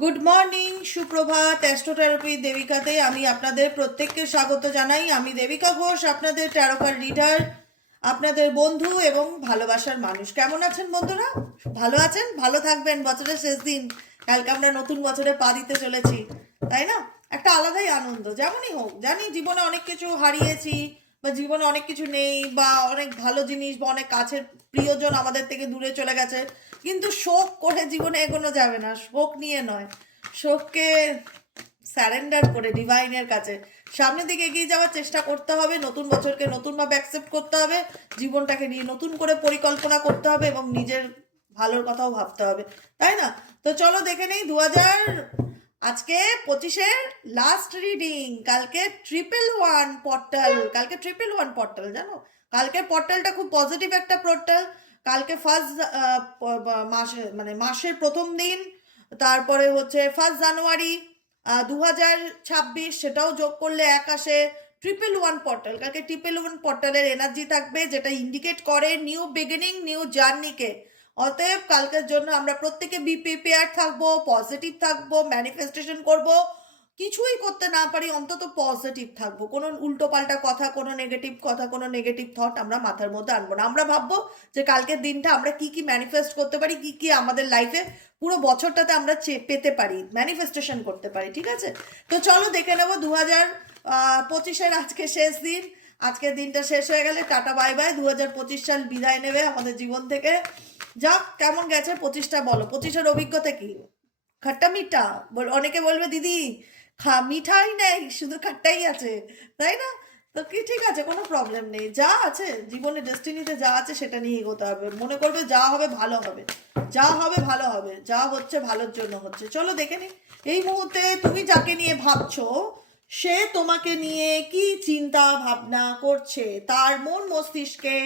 Good morning, সুপ্রভাত। অ্যাস্ট্রোথেরাপি দেবিকাতে আমি আপনাদের প্রত্যেককে স্বাগত জানাই। আমি দেবিকা ঘোষ, আপনাদের ট্যারোকার রিডার, আপনাদের বন্ধু এবং ভালোবাসার মানুষ। কেমন আছেন বন্ধুরা? ভালো আছেন? ভালো থাকবেন। বছরের শেষ দিন, কালকে আমরা নতুন বছরে পা দিতে চলেছি, তাই না? একটা আলাদাই আনন্দ, যেমনই হোক। জানি জীবনে অনেক কিছু হারিয়েছি, বা জীবনে অনেক কিছু নেই, বা অনেক ভালো জিনিস বা অনেক কাছের প্রিয়জন আমাদের থেকে দূরে চলে গেছে, কিন্তু শোক করে জীবনে এগোনো যাবে না। শোক নিয়ে নয়, শোককে স্যারেন্ডার করে ডিভাইনের কাছে সামনের দিকে এগিয়ে যাওয়ার চেষ্টা করতে হবে। নতুন বছরকে নতুনভাবে অ্যাকসেপ্ট করতে হবে, জীবনটাকে নিয়ে নতুন করে পরিকল্পনা করতে হবে এবং নিজের ভালোর কথাও ভাবতে হবে, তাই না? তো চলো দেখে নেই আজকে 25-এর লাস্ট রিডিং। কালকে 111 পর্টাল, জানো? কালকে পর্টালটা খুব পজিটিভ একটা পোর্টাল। কালকে ফার্স্ট মাসে, মানে মাসের প্রথম দিন, তারপরে হচ্ছে 1 জানুয়ারি 2026, সেটাও যোগ করলে এক আসে। 111 পর্টাল, কালকে 111 পর্টালের এনার্জি থাকবে, যেটা ইন্ডিকেট করে নিউ বিগিনিং, নিউ জার্নিকে। অতএব কালকের জন্য আমরা প্রত্যেকে বি প্রিপেয়ার থাকবো, পজিটিভ থাকবো, ম্যানিফেস্টেশন করব। কিছুই করতে না পারি, অন্তত পজিটিভ থাকবো। কোনো উল্টো পাল্টা কথা, কোনো নেগেটিভ কথা, কোনো নেগেটিভ থট আমরা মাথার মধ্যে আনবো না। আমরা ভাববো যে কালকের দিনটা আমরা কি কি ম্যানিফেস্ট করতে পারি, কি কি আমাদের লাইফে পুরো বছরটাতে আমরা পেতে পারি, ম্যানিফেস্টেশন করতে পারি। ঠিক আছে? তো চলো দেখে নেবো 2025-এর আজকে শেষ দিন। আজকের দিনটা শেষ হয়ে গেলে টাটা বাই বাই। 2025 সাল বিদায় নেবে আমাদের জীবন থেকে। যাক, কেমন গেছে 25টা? বলো, 25-এর অভিজ্ঞতা কি? খাট্টা মিঠা? অনেকে বলবে দিদি মিঠাই নেই, শুধু খাট্টাই আছে, তাই না? তো কি, ঠিক আছে, কোনো প্রবলেম নেই। যা আছে জীবনে, ডেস্টিনিতে যা আছে সেটা নিয়ে এগোতে হবে। মনে করবে যা হবে ভালো হবে, যা হবে ভালো হবে, যা হচ্ছে ভালোর জন্য হচ্ছে। চলো দেখে নি এই মুহূর্তে তুমি যাকে নিয়ে ভাবছো, সে তোমাকে নিয়ে কি চিন্তা ভাবনা করছে, তার মন মস্তিষ্কে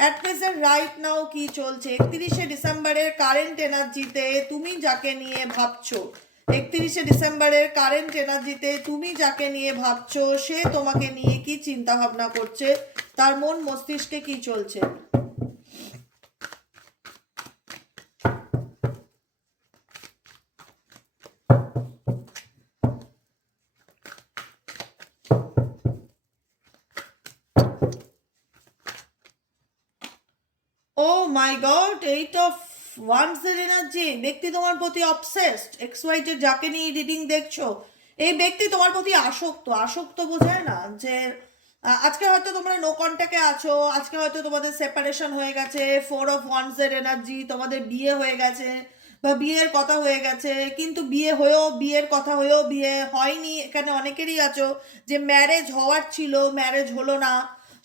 অ্যাট প্রেজেন্ট রাইট নাও কি চলছে। 31শে ডিসেম্বরের কারেন্ট এনার্জিতে তুমি যাকে নিয়ে ভাবছো, 31শে ডিসেম্বরের কারেন্ট এনার্জিতে তুমি যাকে নিয়ে ভাবছো, সে তোমাকে নিয়ে কি চিন্তা ভাবনা করছে, তার মন মস্তিষ্কে কি চলছে। ও মাই গড, 8 অফ ওয়ান্স এর এনার্জি। ব্যক্তি তোমার প্রতি অবসেসড। এক্স ওয়াই যাকে নিয়ে রিডিং দেখছো, এই ব্যক্তি তোমার প্রতি আসক্ত। আসক্ত বোঝায় না যে আজকে হয়তো তোমরা নো কন্ট্যাক্টে আছো, আজকে হয়তো তোমাদের সেপারেশন হয়ে গেছে। 4 অফ ওয়ান্স এর এনার্জি, তোমাদের বিয়ে হয়ে গেছে বা বিয়ের কথা হয়ে গেছে, কিন্তু বিয়ের কথা হয়েও বিয়ে হয়নি। এখানে অনেকেরই আছো যে ম্যারেজ হওয়ার ছিল, ম্যারেজ হলো না।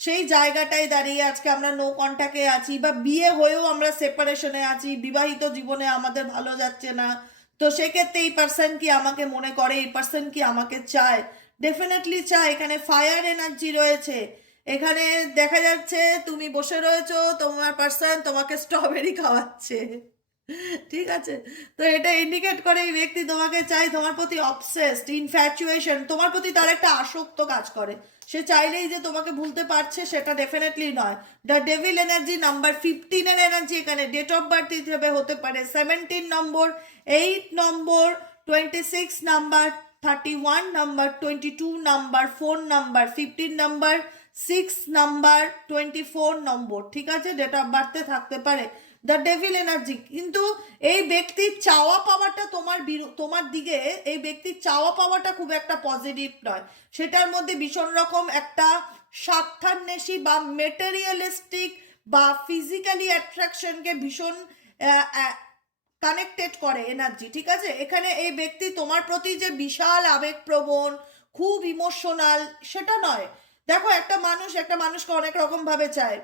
সেই জায়গাটায় দাঁড়িয়ে আজকে আমরা নো কন্ট্যাক্টে আছি, বা বিয়ে হয়েও আমরা সেপারেশনে আছি, বিবাহিত জীবনে আমাদের ভালো যাচ্ছে না। তো সেক্ষেত্রে এই পার্সন কি আমাকে মনে করে, এই পার্সন কি আমাকে চায়? ডেফিনেটলি চায়। এখানে ফায়ার এনার্জি রয়েছে। এখানে দেখা যাচ্ছে তুমি বসে রয়েছো, তোমার পার্সন তোমাকে স্ট্রবেরি খাওয়াচ্ছে। ঠিক আছে? তো এটা ইন্ডিকেট করে এই ব্যক্তি তোমাকে চাই, তোমার প্রতি অবসেসড, ইনফ্যাচুয়েশন, তোমার প্রতি তার একটা আসক্ত কাজ করে। সে চাইলেই যে তোমাকে ভুলতে পারছে সেটা ডেফিনেটলি নয়। দ্য ডেভিল এনার্জি, নাম্বার 15-এর এনার্জি। এখানে ডেট অফ বার্থ হিসেবে হতে পারে 17 নম্বর, 8 নম্বর, 26 number, 31 number, 22 number, 4 number, 15 number, 6 number, 24 নম্বর। ঠিক আছে? ডেট অফ বার্থে থাকতে পারে দ্য ডেভিল এনার্জি। কিন্তু এই ব্যক্তির চাওয়া পাওয়াটা তোমার দিকে, এই ব্যক্তির চাওয়া পাওয়াটা খুব একটা পজিটিভ নয়। সেটার মধ্যে ভীষণ রকম একটা স্বার্থান্বেষী বা মেটেরিয়ালিস্টিক বা ফিজিক্যালি অ্যাট্রাকশনকে ভীষণ কানেক্টেড করে এনার্জি। ঠিক আছে? এখানে এই ব্যক্তি তোমার প্রতি যে বিশাল আবেগপ্রবণ, খুব ইমোশনাল, সেটা নয়। দেখো, একটা মানুষকে অনেক রকম ভাবে চায়।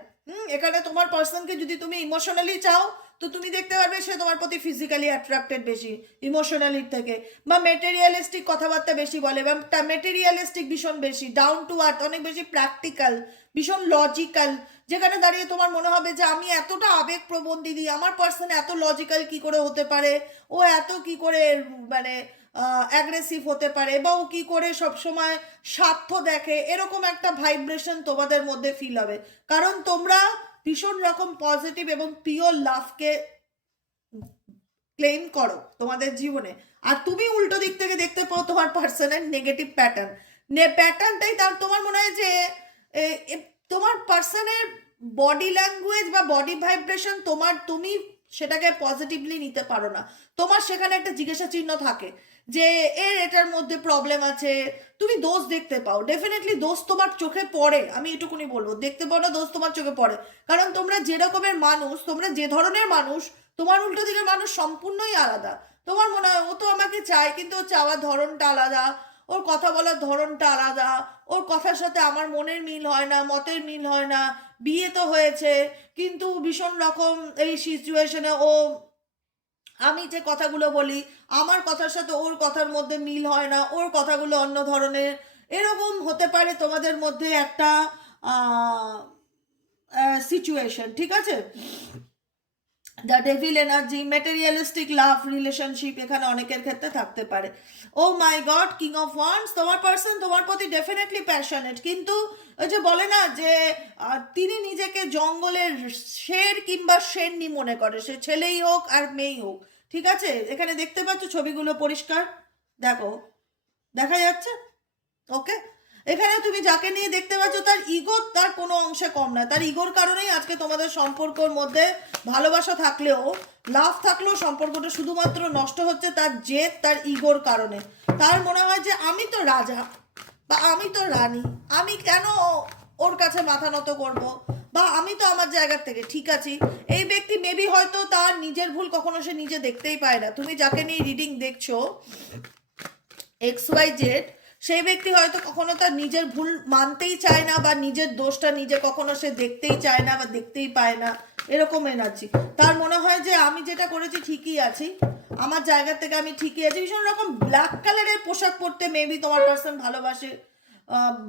এখানে তোমার পার্সনকে যদি তুমি ইমোশনালি চাও, তো তুমি দেখতে পারবে সে তোমার প্রতি ফিজিক্যালি অ্যাট্রাক্টেড বেশি ইমোশনালির থেকে, বা মেটেরিয়ালিস্টিক কথাবার্তা বেশি বলে, বা মেটেরিয়ালিস্টিক ভীষণ বেশি, ডাউন টু আর্থ, অনেক বেশি প্র্যাকটিক্যাল, ভীষণ লজিক্যাল। যেখানে দাঁড়িয়ে তোমার মনে হবে যে আমি এতটা আবেগপ্রবণ দিদি, আমার পার্সন এত লজিক্যাল কি করে হতে পারে, ও এত কি করে মানে অ্যাগ্রেসিভ হতে পারে, বা ও কি করে সবসময় স্বার্থ দেখে। এরকম একটা ভাইব্রেশন তোমাদের মধ্যে ফিল হবে, কারণ তোমরা ভীষণ রকম পজিটিভ এবং পিওর লাভকে ক্লেম করো তোমাদের জীবনে, আর তুমি উল্টো দিক থেকে দেখতে পাও তোমার পার্সনের নেগেটিভ প্যাটার্ন, প্যাটার্নটাই তার তোমার মনে হয় যে তোমার পার্সনের বডি ল্যাঙ্গুয়েজ বা বডি ভাইব্রেশন তুমি সেটাকে পজিটিভলি নিতে পারো না। তোমার সেখানে একটা জিজ্ঞাসা চিহ্ন থাকে যে এটার মধ্যে প্রবলেম আছে। তুমি দোষ দেখতে পাও, ডেফিনেটলি দোষ তোমার চোখে পড়ে, আমি এটুকুনি বলবো, দেখতে পাও না দোষ তোমার চোখে পড়ে, কারণ তোমরা যে রকমের মানুষ, তোমরা যে ধরনের মানুষ, তোমার উল্টো দিকের মানুষ সম্পূর্ণই আলাদা। তোমার মনে হয় ও তো আমাকে চায়, কিন্তু ওর চাওয়ার ধরনটা আলাদা, ওর কথা বলার ধরনটা আলাদা, ওর কথার সাথে আমার মনের মিল হয় না, মতের মিল হয় না। বিয়ে তো হয়েছে, কিন্তু ভীষণ রকম এই সিচুয়েশনে ও, আমি যে কথাগুলো বলি আমার কথার সাথে ওর কথার মধ্যে মিল হয় না, ওর কথাগুলো অন্য ধরনের। এরকম হতে পারে তোমাদের মধ্যে একটা সিচুয়েশন, ঠিক আছে? The devil energy, materialistic love relationship এখানে অনেকের ক্ষেত্রে থাকতে পারে। ও মাই গড, কিং অফ ওয়ান্স, তোমার পার্সন তোমার প্রতি ডেফিনেটলি প্যাশনেট, কিন্তু ওই যে বলে না যে তিনি নিজেকে জঙ্গলের শের কিংবা শেরনি মনে করে, সে ছেলেই হোক আর মেয়েই হোক, ঠিক আছে? এখানে দেখতে পাচ্ছ ছবিগুলো পরিষ্কার, দেখো, দেখা যাচ্ছে? ওকে, এখানে তুমি যাকে নিয়ে দেখতে পাচ্ছ তার ইগো তার কোনো অংশে কম না, তার ইগোর কারণেই আজকে তোমাদের সম্পর্কর মধ্যে ভালোবাসা থাকলেও, লাভ থাকলেও সম্পর্কটা শুধুমাত্র নষ্ট হচ্ছে তার জেদ, তার ইগোর কারণে। তার মনে হয় যে আমি তো রাজা বা আমি তো রানী, আমি কেন ওর কাছে মাথা নত করব, বা আমি তো আমার জায়গার থেকে ঠিক আছি। এই ব্যক্তি মেবি হয়তো তার নিজের ভুল কখনো সে নিজে দেখতেই পায় না। তুমি যাকে নিয়ে রিডিং দেখছো XYZ, সেই ব্যক্তি হয়তো কখনো তার নিজের ভুল মানতেই চায় না, বা নিজের দোষটা নিজে কখনো সে দেখতেই চায় না বা দেখতেই পায় না, এরকম এনার্জি। তার মনে হয় যে আমি যেটা করেছি ঠিকই আছি, আমার জায়গা থেকে আমি ঠিকই আছি। ভীষণ রকম ব্ল্যাক কালারের পোশাক পরতে মেবি তোমার পার্সন ভালোবাসে,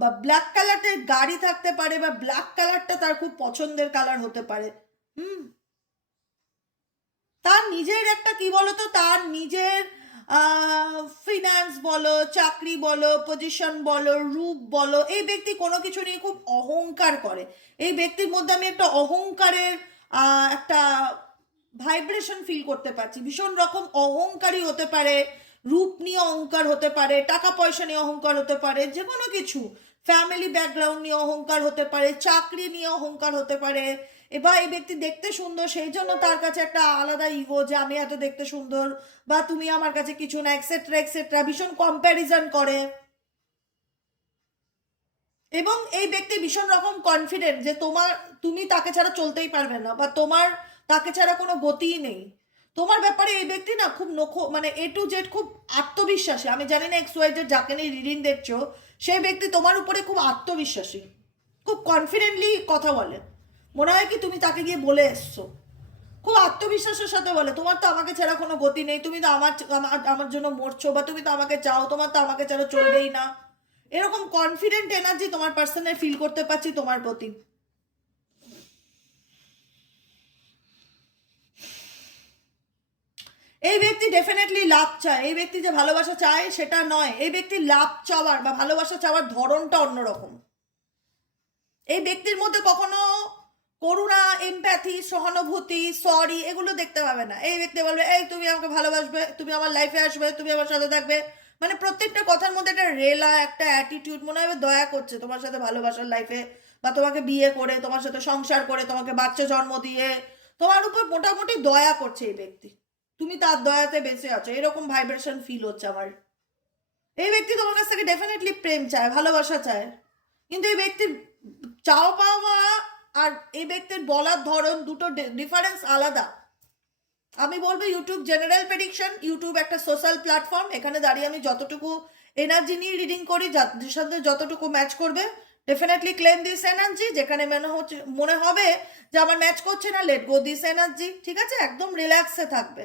বা ব্ল্যাক কালারের গাড়ি থাকতে পারে, বা ব্ল্যাক কালারটা তার খুব পছন্দের কালার হতে পারে। তার নিজের একটা কি বলতো, তার নিজের ফিনান্স বলো, চাকরি বলো, পজিশন বলো, রূপ বলো, এই ব্যক্তি কোনো কিছু নিয়ে খুব অহংকার করে। এই ব্যক্তির মধ্যে আমি একটা অহংকারের একটা ভাইব্রেশন ফিল করতে পারছি। ভীষণ রকম অহংকারী হতে পারে, রূপ নিয়ে অহংকার হতে পারে, টাকা পয়সা নিয়ে অহংকার হতে পারে, যে কোনো কিছু, ফ্যামিলি ব্যাকগ্রাউন্ড নিয়ে অহংকার হতে পারে, চাকরি নিয়ে অহংকার হতে পারে। এবার এই ব্যক্তি দেখতে সুন্দর, সেই জন্য তার কাছে একটা আলাদা ইগো যে আমি এত দেখতে সুন্দর, বা তুমি আমার কাছে কিছু না, এক্সেট্রা এক্সেট্রা, ভীষণ কম্প্যারিজন করে। এবং এই ব্যক্তি ভীষণ রকম কনফিডেন্ট যে তুমি তাকে ছাড়া চলতেই পারবে না, বা তোমার তাকে ছাড়া কোনো গতিই নেই। তোমার ব্যাপারে এই ব্যক্তি না খুব মানে A to Z খুব আত্মবিশ্বাসী। আমি জানি না XYZ যাকে নিয়ে রিডিং দেখছো, সেই ব্যক্তি তোমার উপরে খুব আত্মবিশ্বাসী, খুব কনফিডেন্টলি কথা বলে। মনে হয় কি তুমি তাকে গিয়ে বলে এসছো, খুব আত্মবিশ্বাসের সাথে বলে তোমার তো আমাকে ছাড়া কোনো গতি নেই, তুমি তো আমার জন্য মরছো, বা তুমি তো আমাকে চাও, তোমার তো আমাকে ছাড়া চলবেই না। এরকম কনফিডেন্ট এনার্জি তোমার পার্সনের ফিল করতে পারছি তোমার প্রতি। এই ব্যক্তি ডেফিনেটলি লাভ চায়। এই ব্যক্তি যে ভালোবাসা চায় সেটা নয়, এই ব্যক্তি লাভ চাওয়ার বা ভালোবাসা চাওয়ার ধরনটা অন্যরকম। এই ব্যক্তির মধ্যে কখনো করুণা, এমপ্যাথি, সহানুভূতি, সরি এগুলো দেখতে পাবে না। এই ব্যক্তি বলবে এই তুমি আমাকে ভালোবাসবে, তুমি আমার লাইফে আসবে, তুমি আমার সাথে থাকবে, মানে প্রত্যেকটা কথার মধ্যে একটা রেলা, একটা অ্যাটিটিউড, মনে হবে দয়া করছে তোমার সাথে ভালোবাসার লাইফে, বা তোমাকে বিয়ে করে, তোমার সাথে সংসার করে, তোমাকে বাচ্চা জন্ম দিয়ে তোমার উপর মোটামুটি দয়া করছে এই ব্যক্তি, তুমি তার দয়াতে বেঁচে আছো, এরকম ভাইব্রেশন ফিল হচ্ছে আমার। এই ব্যক্তি তোমার কাছ থেকে ডেফিনেটলি প্রেম চায়, ভালোবাসা চায়, কিন্তু এই ব্যক্তির চাওয়া পাওয়া আর এই ব্যক্তির বলার ধরন দুটো ডিফারেন্স আলাদা। আমি বলবো ইউটিউব জেনারেল প্রেডিকশন, ইউটিউব একটা সোশ্যাল প্ল্যাটফর্ম, এখানে দাঁড়িয়ে আমি যতটুকু এনার্জি নিয়ে রিডিং করি, যাদের সাথে যতটুকু ম্যাচ করবে ডেফিনেটলি ক্লেম দিস এনার্জি। যেখানে মনে হবে যে আমার ম্যাচ করছে না, লেট গো দিস এনার্জি, ঠিক আছে? একদম রিল্যাক্সে থাকবে।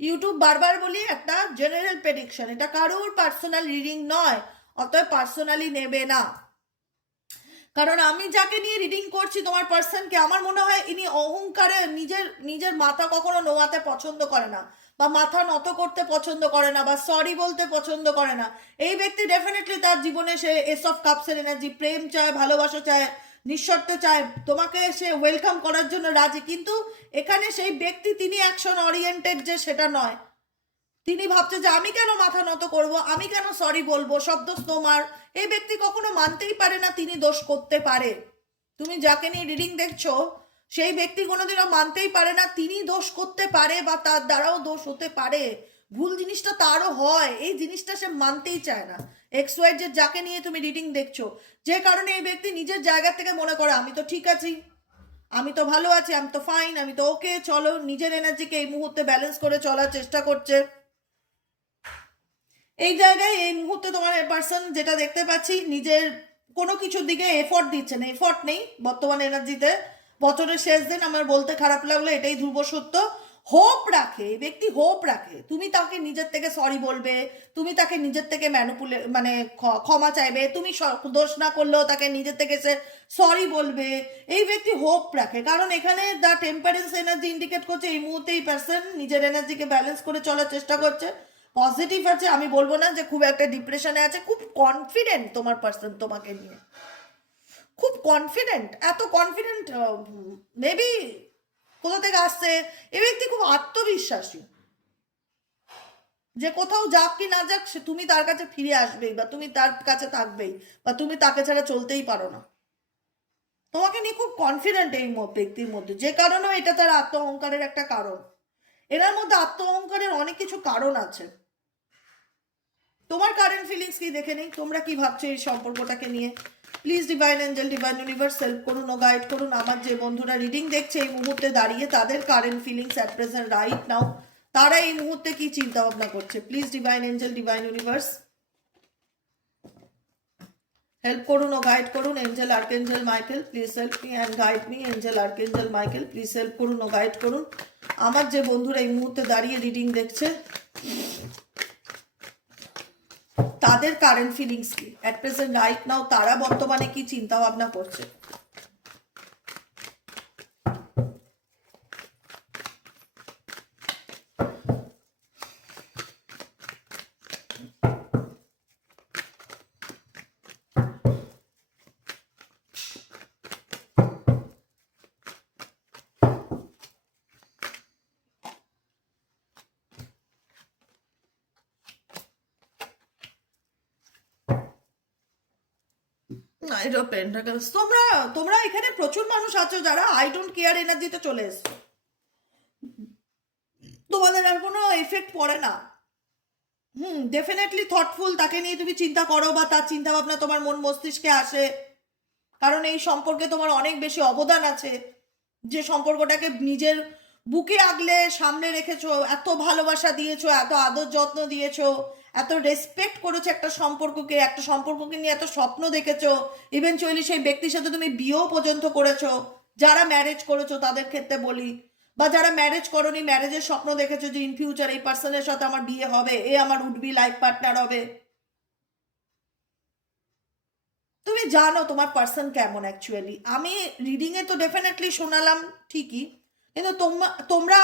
ইউটিউব বারবার বলি একটা জেনারেল প্রেডিকশন, এটা কারোর পার্সোনাল রিডিং নয়, অতএব পার্সোনালি নেবে না। কারণ আমি যাকে নিয়ে রিডিং করছি তোমার পার্সনকে, আমার মনে হয় ইনি অহংকারে নিজের নিজের মাথা কখনো নোয়াতে পছন্দ করে না, বা মাথা নত করতে পছন্দ করে না, বা সরি বলতে পছন্দ করে না। এই ব্যক্তি ডেফিনেটলি তার জীবনে সে এস অফ কাপসের এনার্জি, প্রেম চায়, ভালোবাসা চায়, নিঃশর্তে চায়, তোমাকে সে ওয়েলকাম করার জন্য রাজি, কিন্তু এখানে সেই ব্যক্তি তিনি অ্যাকশন ওরিয়েন্টেড যে সেটা নয়। তিনি ভাবছে যে আমি কেন মাথা নত করব, আমি কেন সরি বলবো, সব দোষ তোমার। এই ব্যক্তি কখনো মানতেই পারে না তিনি দোষ করতে পারে। তুমি যাকে নিয়ে রিডিং দেখছো সেই ব্যক্তি কোনোদিনও মানতেই পারে না তিনি দোষ করতে পারে বা তার দ্বারাও দোষ হতে পারে, ভুল জিনিসটা তারও হয়, এই জিনিসটা সে মানতেই চায় না। এক্স ওয়াই যে যাকে নিয়ে তুমি রিডিং দেখছো, যে কারণে এই ব্যক্তি নিজের জায়গা থেকে মনে করে আমি তো ঠিক আছি, আমি তো ভালো আছি, আমি তো ফাইন, আমি তো ওকে, চলো নিজের এনার্জিকে এই মুহূর্তে ব্যালেন্স করে চলার চেষ্টা করছে। এই জায়গায় এই মুহূর্তে তোমার পার্সন যেটা দেখতে পাচ্ছি নিজের কোনো কিছুর দিকে এফোর্ট দিচ্ছে না, এফোর্ট নেই বর্তমান এনার্জিতে। বছরের শেষ দিন, আমার বলতে খারাপ লাগলো, এটাই ধ্রুব সত্য। হোপ রাখে এই ব্যক্তি, হোপ রাখে তুমি তাকে নিজের থেকে সরি বলবে, তুমি তাকে নিজের থেকে মানে ক্ষমা চাইবে, তুমি দোষ না করলেও তাকে নিজের থেকে সে সরি বলবে। এই ব্যক্তি হোপ রাখে, কারণ এখানে দ্য টেম্পারেন্স এনার্জি ইন্ডিকেট করছে এই মুহূর্তে এই পার্সন নিজের এনার্জিকে ব্যালেন্স করে চলার চেষ্টা করছে। পজিটিভ আছে, আমি বলবো না যে খুব একটা ডিপ্রেশনে আছে, খুব কনফিডেন্ট তোমার পার্সন তোমাকে নিয়ে, খুব কনফিডেন্ট, এত কনফিডেন্ট মেবি কোথা থেকে আসছে। এই ব্যক্তি খুব আত্মবিশ্বাসী, যে কোথাও যাক কি না যাক সে তুমি তার কাছে ফিরে আসবেই, বা তুমি তার কাছে থাকবেই, বা তুমি তাকে ছাড়া চলতেই পারো না। তোমাকে নিয়ে খুব কনফিডেন্ট এই ব্যক্তির মধ্যে, যে কারণে এটা তার আত্ম অহংকারের একটা কারণ। এনার মধ্যে আত্ম অহংকারের অনেক কিছু কারণ আছে। তোমার কারেন্ট ফিলিংস কি দেখে নেই, তোমরা কি ভাবছো এই সম্পর্কটাকে নিয়ে। Please divine angel, divine universe help করুন ও গাইড করুন আমার যে বন্ধুরা রিডিং দেখছে এই মুহূর্তে দাঁড়িয়ে, তাদের current feelings at present right now, তারা এই মুহূর্তে কি চিন্তা ভাবনা করছে। Please divine angel, divine universe help করুন ও গাইড করুন। Angel archangel Michael please help me and guide me. Angel archangel Michael please help করুন ও গাইড করুন আমার যে বন্ধুরা এই মুহূর্তে দাঁড়িয়ে রিডিং দেখছে, তাদের কারেন্ট ফিলিংস কি অ্যাট প্রেজেন্ট রাইট নাও, তারা বর্তমানে কি চিন্তা ভাবনা করছে। নাইট অফ পেন্টাকলস, তোমরা তোমরা এখানে প্রচুর মানুষ আছো যারা আই ডোন্ট কেয়ার এনার্জিতে চলে এসছো, তোমাদের আর কোনো এফেক্ট পড়ে না। ডেফিনেটলি থটফুল, তাকে নিয়ে তুমি চিন্তা করো বা তার চিন্তা ভাবনা তোমার মন মস্তিষ্কে আসে, কারণ এই সম্পর্কে তোমার অনেক বেশি অবদান আছে, যে সম্পর্কটাকে নিজের বুকে আগলে সামনে রেখেছো, এত ভালোবাসা দিয়েছো, এত আদর যত্ন দিয়েছো, এত রেসপেক্ট করেছো একটা সম্পর্ককে, একটা সম্পর্ককে নিয়ে এত স্বপ্ন দেখেছো, ইভেনচুয়ালি সেই ব্যক্তির সাথে তুমি বিয়েও পর্যন্ত করেছো। যারা ম্যারেজ করেছো তাদের ক্ষেত্রে বলি, বা যারা ম্যারেজ করোনি ম্যারেজের স্বপ্ন দেখেছো যে ইন ফিউচার এই পার্সনের সাথে আমার বিয়ে হবে, এ আমার উড বি লাইফ পার্টনার হবে। তুমি জানো তোমার পার্সন কেমন অ্যাকচুয়ালি। আমি রিডিংয়ে তো ডেফিনেটলি শোনালাম ঠিকই, কিন্তু তোমরা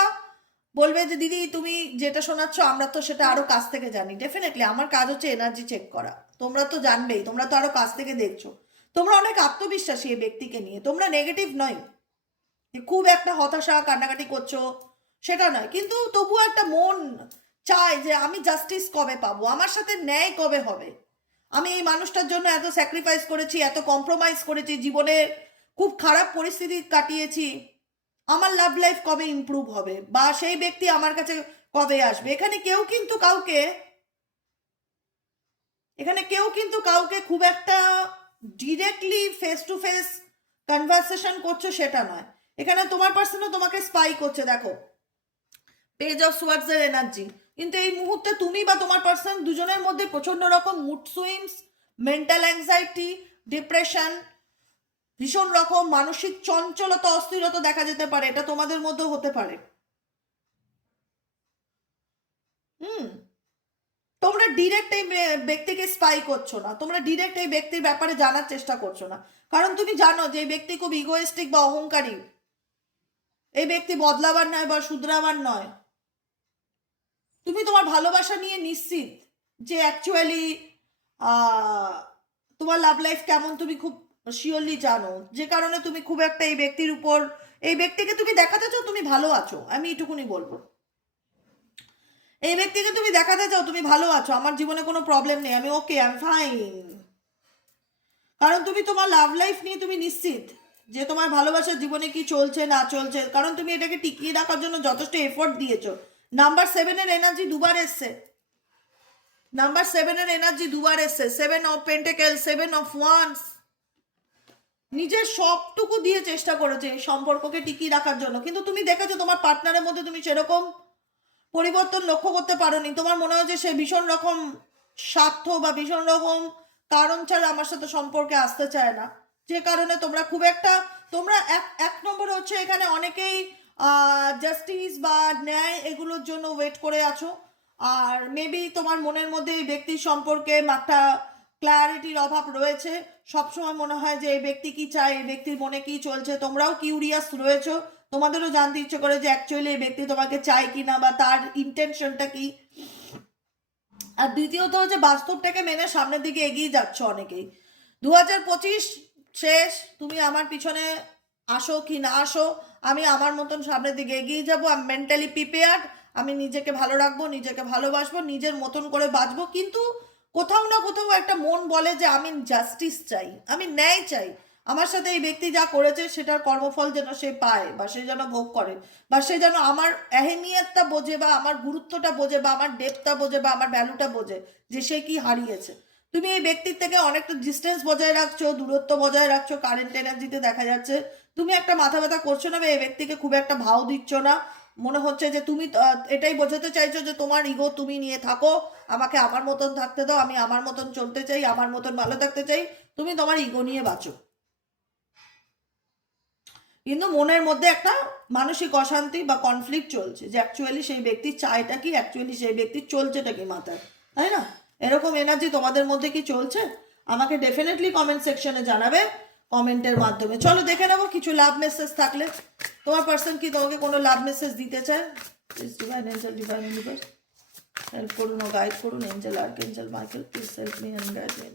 বলবে যে দিদি তুমি যেটা শোনাচ্ছ আমরা তো সেটা আরো কাছ থেকে জানি। ডেফিনেটলি আমার কাজ হচ্ছে এনার্জি চেক করা, তোমরা তো জানবেই, তোমরা তো আরো কাছ থেকে দেখছো। তোমরা অনেক আত্মবিশ্বাসী এই ব্যক্তিকে নিয়ে, তোমরা নেগেটিভ নয়, খুব একটা হতাশা কান্নাকাটি করছো সেটা নয়, কিন্তু তবুও একটা মন চায় যে আমি জাস্টিস কবে পাবো, আমার সাথে ন্যায় কবে হবে, আমি এই মানুষটার জন্য এত স্যাক্রিফাইস করেছি, এত কম্প্রোমাইজ করেছি, জীবনে খুব খারাপ পরিস্থিতি কাটিয়েছি, আমার লাভ লাইফ কবে ইমপ্রুভ হবে, বা সেই ব্যক্তি আমার কাছে কবে আসবে। এখানে কেউ কিন্তু কাউকে খুব একটা directly face to face conversation করছো সেটা নয়। এখানে তোমার পার্সনও তোমাকে স্পাই করছে, দেখো পেজ অফ সোয়ার্ডস এর এনার্জি, কিন্তু এই মুহূর্তে তুমি বা তোমার পার্সন দুজনের মধ্যে প্রচন্ড রকম mood swings, mental anxiety, depression, ভীষণ রকম মানসিক চঞ্চলতা, অস্থিরতা দেখা যেতে পারে, এটা তোমাদের মধ্যে হতে পারে। হুম তোমরা ডিরেক্ট এই ব্যক্তিকে স্পাই করছো না, তোমরা ডিরেক্ট এই ব্যক্তির ব্যাপারে জানার চেষ্টা করছো না, কারণ তুমি জানো যে এই ব্যক্তি খুব ইগোয়েস্টিক বা অহংকারী, এই ব্যক্তি বদলাবার নয় বা শুধরাবার নয়। তুমি তোমার ভালোবাসা নিয়ে নিশ্চিত যে অ্যাকচুয়ালি তোমার লাভ লাইফ কেমন তুমি খুব শিওরলি জানো, যে কারণে তুমি খুব একটা এই ব্যক্তির উপর, এই ব্যক্তিকে তুমি দেখাতে চাও তুমি ভালো আছো, আমি এটুকুনি বলবো। এই ব্যক্তিকে তুমি দেখাতে চাও তুমি ভালো আছো, আমার জীবনে কোনো প্রবলেম নেই, আমি ওকে, আমি ফাইন। কারণ তুমি তোমার লাভ লাইফ নিয়ে তুমি নিশ্চিত যে তোমার ভালোবাসার জীবনে কি চলছে না চলছে, কারণ তুমি এটাকে টিকিয়ে রাখার জন্য যথেষ্ট এফোর্ট দিয়েছো। নাম্বার 7-এর এনার্জি দুবার এসছে, নাম্বার 7-এর এনার্জি দুবার এসছে, 7 অফ পেন্টাকেল, 7 অফ ওয়ান্স। নিজের সবটুকু দিয়ে চেষ্টা করেছে এই সম্পর্ককে টিকিয়ে রাখার জন্য, কিন্তু তুমি দেখেছো তোমার পার্টনারের মধ্যে তুমি সেরকম পরিবর্তন লক্ষ্য করতে পারোনি। তোমার মনে হয় যে সে ভীষণ রকম স্বার্থ বা ভীষণ রকম কারণ ছাড়া আমার সাথে সম্পর্কে আসতে চায় না, যে কারণে তোমরা খুব একটা, তোমরা এক এক নম্বর হচ্ছে এখানে অনেকেই জাস্টিস বা ন্যায় এগুলোর জন্য ওয়েট করে আছো। আর মেবি তোমার মনের মধ্যে এই ব্যক্তির সম্পর্কে একটা ক্ল্যারিটির অভাব রয়েছে। সবসময় মনে হয় যে এই ব্যক্তি কি চায়, এই ব্যক্তির মনে কি চলছে, তোমরাও কিউরিয়াস রয়েছো, তোমাদেরও জানতে ইচ্ছে করে যে অ্যাকচুয়ালি এই ব্যক্তি তোমাকে চায় কি না বা তার ইন্টেনশনটা কি। আর দ্বিতীয়ত হচ্ছে বাস্তবটাকে মেনে সামনের দিকে এগিয়ে যাচ্ছ অনেকেই। 2025 শেষ, তুমি আমার পিছনে আসো কি না আসো, আমি আমার মতন সামনের দিকে এগিয়ে যাবো। আমি মেন্টালি প্রিপেয়ার্ড, আমি নিজেকে ভালো রাখবো, নিজেকে ভালোবাসবো, নিজের মতন করে বাঁচবো। কিন্তু কোথাও না কোথাও একটা মন বলে যে আমি জাস্টিস চাই, আমি ন্যায় চাই। আমার সাথে এই ব্যক্তি যা করেছে সেটার কর্মফল যেন সে পায় বা সে যেন ভোগ করে, বা সে যেন আমার এহেমিয়তটা বোঝে বা আমার গুরুত্বটা বোঝে বা আমার ডেপটা বোঝে বা আমার ভ্যালুটা বোঝে যে সে কি হারিয়েছে। তুমি এই ব্যক্তির থেকে অনেকটা ডিস্টেন্স বজায় রাখছো, দূরত্ব বজায় রাখছো, কারেন্ট এনার্জিতে দেখা যাচ্ছে তুমি একটা মাথা ব্যথা করছো না বা এই ব্যক্তিকে খুব একটা ভাও দিচ্ছ না। মনে হচ্ছে যে তুমি এটাই বোঝাতে চাইছো যে তোমার ইগো তুমি নিয়ে থাকো, আমাকে আমার মতন থাকতে দাও, আমি আমার মতন চলতে চাই, আমার মতন ভালো থাকতে চাই, তুমি তোমার ইগো নিয়ে বাঁচো। কিন্তু মনের মধ্যে একটা মানসিক অশান্তি বা কনফ্লিক্ট চলছে যে অ্যাকচুয়ালি সেই ব্যক্তির চায়টা কি, অ্যাকচুয়ালি সেই ব্যক্তির চলছেটা কি মাথায়, তাই না? এরকম এনার্জি তোমাদের মধ্যে কি চলছে আমাকে ডেফিনেটলি কমেন্ট সেকশনে জানাবে, কমেন্টের মাধ্যমে। চলো দেখে নেবো কিছু লাভ মেসেজ থাকলে। তোমার পার্সন কি তোমাকে কোনো লাভ মেসেজ দিতে চায়? Please divine angel, divine universe help করুন ও গাইড করুন। Angel, archangel Michael, please help me and guide me.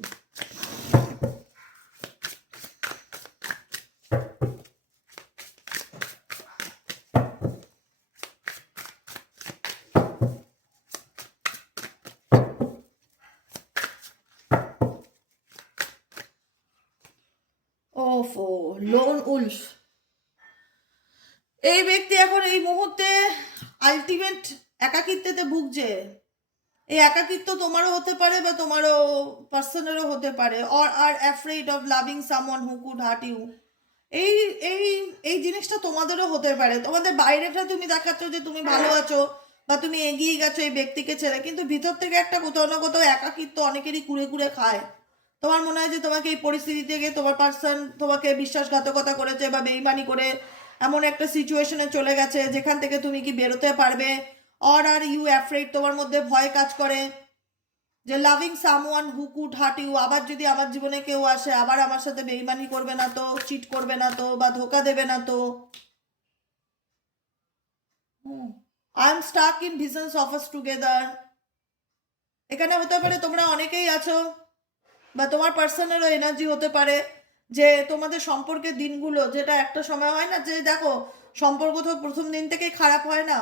ওফো, লোন উলফ। এই ব্যক্তি এখন এই মুহূর্তে আলটিমেট একাকিত্বেতে ভুগছে। এই একাকিত্ব তোমারও হতে পারে বা তোমারও পার্সনেরও হতে পারে। Or are afraid of loving someone who could hurt you. এই এই এই জিনিসটা তোমাদেরও হতে পারে। তোমাদের বাইরেটা তুমি দেখাচ্ছ যে তুমি ভালো আছো বা তুমি এগিয়ে গেছো এই ব্যক্তিকে ছেড়ে, কিন্তু ভিতর থেকে একটা কোথাও না কোথাও একাকিত্ব অনেকেরই কুড়ে কুড়ে খায়। তোমার মনে হয় যে তোমাকে এই পরিস্থিতি থেকে তোমার পার্সন তোমাকে বিশ্বাসঘাতকতা করেছে বা বেইমানি করে এমন একটা সিচুয়েশনে চলে গেছে যেখান থেকে তুমি কি বেরোতে পারবে। অর আর ইউ অ্যাফ্রেড, তোমার মধ্যে ভয় কাজ করে যে loving someone who could hurt you, আবার যদি আমার জীবনে কেউ আসে আবার আমার সাথে বেইমানি করবে না তো, চিট করবে না তো, বা ধোকা দেবে না তো। I am stuck in visions of us together. এখানে হতে পারে তোমরা অনেকেই আছো বা তোমার পার্সোনালও এনার্জি হতে পারে যে তোমাদের সম্পর্কের দিনগুলো, যেটা একটা সময় হয় না যে দেখো সম্পর্ক তো প্রথম দিন থেকেই খারাপ হয় না,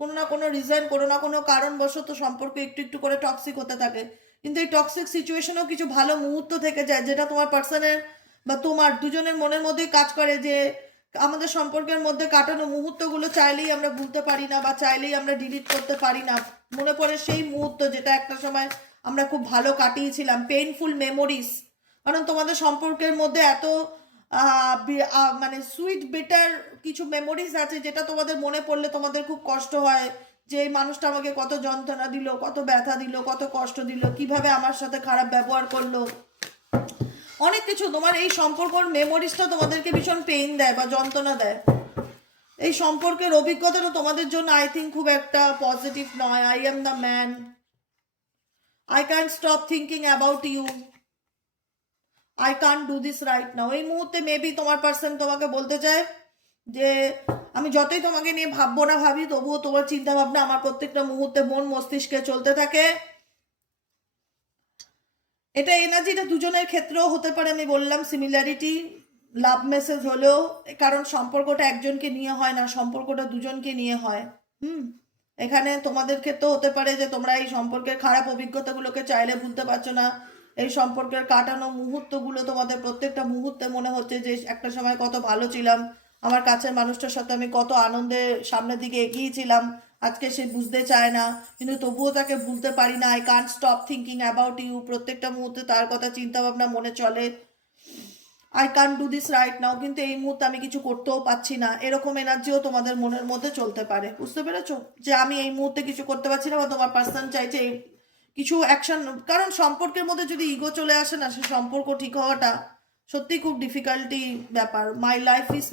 কোনো না কোনো রিজন, কোনো না কোনো কারণবশত সম্পর্ক একটু একটু করে টক্সিক হতে থাকে। কিন্তু এই টক্সিক সিচুয়েশনেও কিছু ভালো মুহূর্ত থেকে যায় যেটা তোমার পার্সনের বা তোমার দুজনের মনের মধ্যেই কাজ করে যে আমাদের সম্পর্কের মধ্যে কাটানো মুহূর্তগুলো চাইলেই আমরা ভুলতে পারি না বা চাইলেই আমরা ডিলিট করতে পারি না। মনে পড়ে সেই মুহূর্ত যেটা একটা সময় আমরা খুব ভালো কাটিয়েছিলাম, পেইনফুল মেমোরিজ। কারণ তোমাদের সম্পর্কের মধ্যে এত মানে সুইট বিটার কিছু মেমোরিজ আছে যেটা তোমাদের মনে পড়লে তোমাদের খুব কষ্ট হয় যে এই মানুষটা আমাকে কত যন্ত্রণা দিল, কত ব্যথা দিল, কত কষ্ট দিল, কিভাবে আমার সাথে খারাপ ব্যবহার করলো, অনেক কিছু। তোমার এই সম্পর্কের মেমোরিজটা তোমাদেরকে ভীষণ পেইন দেয় বা যন্ত্রণা দেয়। এই সম্পর্কের অভিজ্ঞতাটা তোমাদের জন্য আই থিঙ্ক খুব একটা পজিটিভ নয়। I am the man, I can't stop thinking about you, I can't do this right now. এই মুহূর্তে মেবি তোমার পার্সন তোমাকে বলতে চায় যে আমি যতই তোমাকে নিয়ে ভাববো না ভাবি, তবুও তোমার চিন্তা ভাবনা আমার প্রত্যেকটা মুহূর্তে মন মস্তিষ্কে চলতে থাকে। এটা এনার্জিটা দুজনের ক্ষেত্রেও হতে পারে, আমি বললাম সিমিলারিটি, লাভ মেসেজ হলেও, কারণ সম্পর্কটা একজনকে নিয়ে হয় না, সম্পর্কটা দুজনকে নিয়ে হয়। এখানে তোমাদের ক্ষেত্রেও হতে পারে যে তোমরা এই সম্পর্কের খারাপ অভিজ্ঞতাগুলোকে চাইলে ভুলতে পারছো না, এই সম্পর্কের কাটানো মুহূর্তগুলো তোমাদের প্রত্যেকটা মুহূর্তে মনে হচ্ছে যে একটা সময় কত ভালো ছিলাম, আমার কাছের মানুষটার সাথে আমি কত আনন্দে সামনের দিকে এগিয়েছিলাম, আজকে সে বুঝতে চায় না, কিন্তু তবুও তাকে ভুলতে পারি না, I can't stop thinking about you, প্রত্যেকটা মুহূর্তে তার কথা চিন্তা ভাবনা মনে চলে, I can't do this right now, কিন্তু এই মুহূর্তে আমি কিছু করতেও পারছি না, এরকম এনার্জিও তোমাদের মনের মধ্যে চলতে পারে। বুঝতে পেরেছো যে আমি এই মুহূর্তে কিছু করতে পারছি না, বা তোমার পার্সন চাইছে কিছু অ্যাকশন, কারণ সম্পর্কের মধ্যে যদি ইগো চলে আসে না, সে সম্পর্ক ঠিক হওয়াটা সত্যি খুব ডিফিকাল্টি ব্যাপার। My life is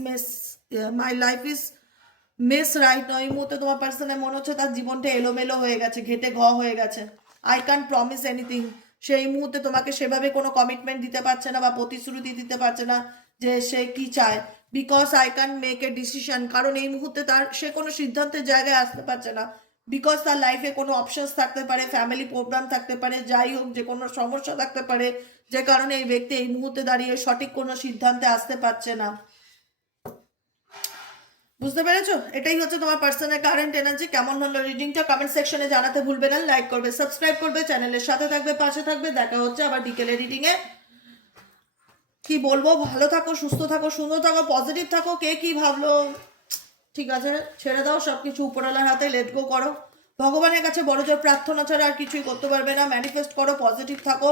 mess right now, এই মুহূর্তে তোমার পার্সনের মনে হচ্ছে তার জীবনটা এলোমেলো হয়ে গেছে, ঘেটে ঘ হয়ে গেছে, আই ক্যান প্রমিস এনিথিং, সেই মুহূর্তে তোমাকে সেভাবে কোনো কমিটমেন্ট দিতে পারছে না বা প্রতিশ্রুতি দিতে পারছে না যে সে কি চায়, because I can make a decision, কারণ এই মুহূর্তে তার সে কোনো সিদ্ধান্তের জায়গায় আসতে পারছে না, বিকজ তার লাইফে কোনো অপশনস থাকতে পারে, ফ্যামিলি প্রোগ্রাম থাকতে পারে, যাই হোক যে কোনো সমস্যা থাকতে পারে, যে কারণে এই ব্যক্তি এই মুহূর্তে দাঁড়িয়ে সঠিক কোনো সিদ্ধান্তে আসতে পারছে না। বুঝতে পেরেছো? এটাই হচ্ছে তোমার পার্সোনাল কারেন্ট এনার্জি। কেমন হলো রিডিংটা কমেন্ট সেকশনে জানাতে ভুলবে না, লাইক করবে, সাবস্ক্রাইব করবে, চ্যানেলের সাথে থাকবে, পাশে থাকবে। দেখা হচ্ছে আবার বিকেলে রিডিং এ। কি বলবো, ভালো থাকো, সুস্থ থাকো, সুন্দর থাকো, পজিটিভ থাকো। কে কি ভাবলো ঠিক আছে, ছেড়ে দাও সবকিছু উপরওয়ালার হাতে, লেট গো করো। ভগবানের কাছে বড় জোর প্রার্থনা ছাড়া আর কিছুই করতে পারবে না। ম্যানিফেস্ট করো, পজিটিভ থাকো,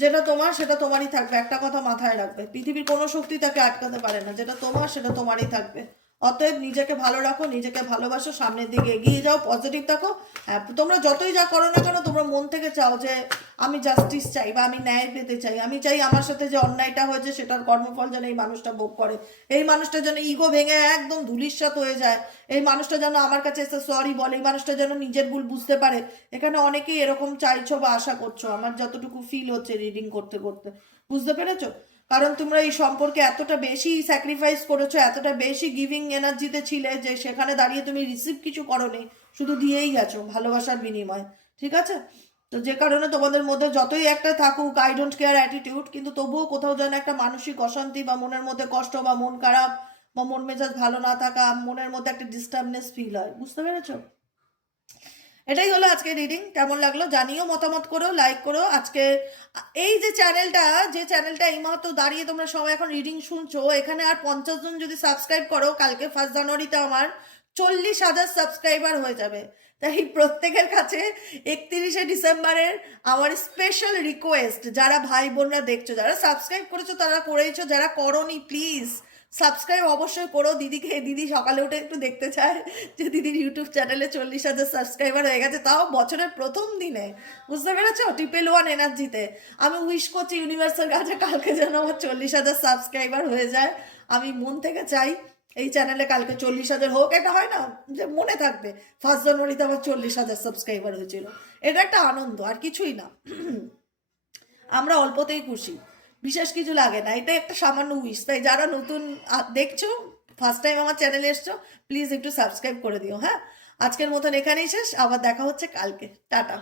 যেটা তোমার সেটা তোমারই থাকবে। একটা কথা মাথায় রাখবে, পৃথিবীর কোনো শক্তি তাকে আটকাতে পারে না, যেটা তোমার সেটা তোমারই থাকবে। অতএব নিজেকে ভালো রাখো, নিজেকে ভালোবাসো, সামনের দিকে এগিয়ে যাও, পজিটিভ থাকো। হ্যাঁ, তোমরা যতই যা করো না কেন, তোমরা মন থেকে চাও যে আমি জাস্টিস চাই বা আমি ন্যায় পেতে চাই, আমি চাই আমার সাথে যে অন্যায়টা হয়েছে সেটার কর্মফল যেন এই মানুষটা ভোগ করে, এই মানুষটা যেন ইগো ভেঙে একদম ধূলিসাৎ হয়ে যায়, এই মানুষটা যেন আমার কাছে এসে সরি বলে, এই মানুষটা যেন নিজের ভুল বুঝতে পারে। এখানে অনেকেই এরকম চাইছো বা আশা করছো, আমার যতটুকু ফিল হচ্ছে রিডিং করতে করতে। বুঝতে পেরেছো? কারণ তোমরা এই সম্পর্কে এতটা বেশি স্যাক্রিফাইস করেছো, এতটা বেশি গিভিং এনার্জিতে ছিলে যে সেখানে দাঁড়িয়ে তুমি রিসিভ কিছু করোনি, শুধু দিয়েই গেছো ভালোবাসার বিনিময়। ঠিক আছে? তো যে কারণে তোমাদের মধ্যে যতই একটা থাকুক আই ডোন্ট কেয়ার অ্যাটিটিউড, কিন্তু তবুও কোথাও যেন একটা মানসিক অশান্তি বা মনের মধ্যে কষ্ট বা মন খারাপ বা মন মেজাজ ভালো না থাকা, মনের মধ্যে একটা ডিস্টার্বনেস ফিল হয়। বুঝতে পেরেছো? এটাই হলো আজকে রিডিং। কেমন লাগলো জানিও, মতামত করো, লাইক করো। আজকে এই যে চ্যানেলটা এই মুহূর্তে দাঁড়িয়ে তোমরা সবাই এখন রিডিং শুনছো, এখানে আর 50 জন যদি সাবস্ক্রাইব করো, কালকে 1 জানুয়ারিতে আমার 40,000 সাবস্ক্রাইবার হয়ে যাবে। তাই প্রত্যেকের কাছে 31শে ডিসেম্বরের আমার স্পেশাল রিকোয়েস্ট, যারা ভাই বোনরা দেখছো, যারা সাবস্ক্রাইব করেছো তারা করেইছো, যারা করোনি প্লিজ সাবস্ক্রাইব অবশ্যই করো। দিদি সকালে উঠে একটু দেখতে চায় যে দিদির ইউটিউব চ্যানেলে 40,000 সাবস্ক্রাইবার হয়ে গেছে, তাও বছরের প্রথম দিনে। বুঝতে পেরেছো? 111 এনার্জিতে আমি উইশ করছি ইউনিভার্সের কাছে কালকে যেন আমার 40,000 সাবস্ক্রাইবার হয়ে যায়। আমি মন থেকে চাই এই চ্যানেলে কালকে 40,000 হোক। এটা হয় না যে মনে থাকবে 1 জানুয়ারিতে আমার 40,000 সাবস্ক্রাইবার হয়েছিল, এটা একটা আনন্দ, আর কিছুই না। আমরা অল্পতেই খুশি, বিশেষ কিছু লাগে না, এটা একটা সামান্য উইশ। তাই যারা নতুন দেখছো, ফার্স্ট টাইম আমার চ্যানেলে এসছো, প্লিজ একটু সাবস্ক্রাইব করে দিও। হ্যাঁ, আজকের মতন এখানেই শেষ, আবার দেখা হচ্ছে কালকে। টাটা।